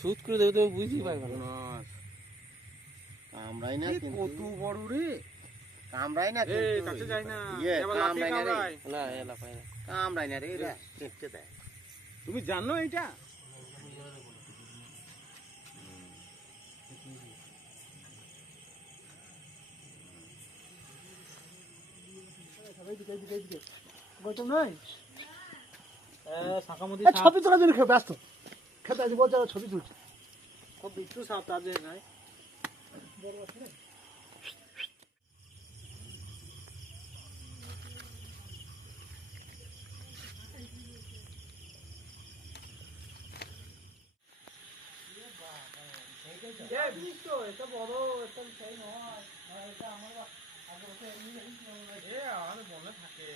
সুদ করে দেবে তুমি বুঝতেই পারবে না। কামড়াই না কত বড় রে, কামড়াই না কাছে যায় না, না এলা পায় না, কামড়াই না রে, চেপতে দেয়। তুমি জানো এটা? ছবি তোলার জন্য ব্যস্ত খেতে আছে, বলছে ছবি তুলছে। একটু সাপ তাদের নাই। এটা বড়, এটা সেই নয়, এটা আমার মনে থাকে।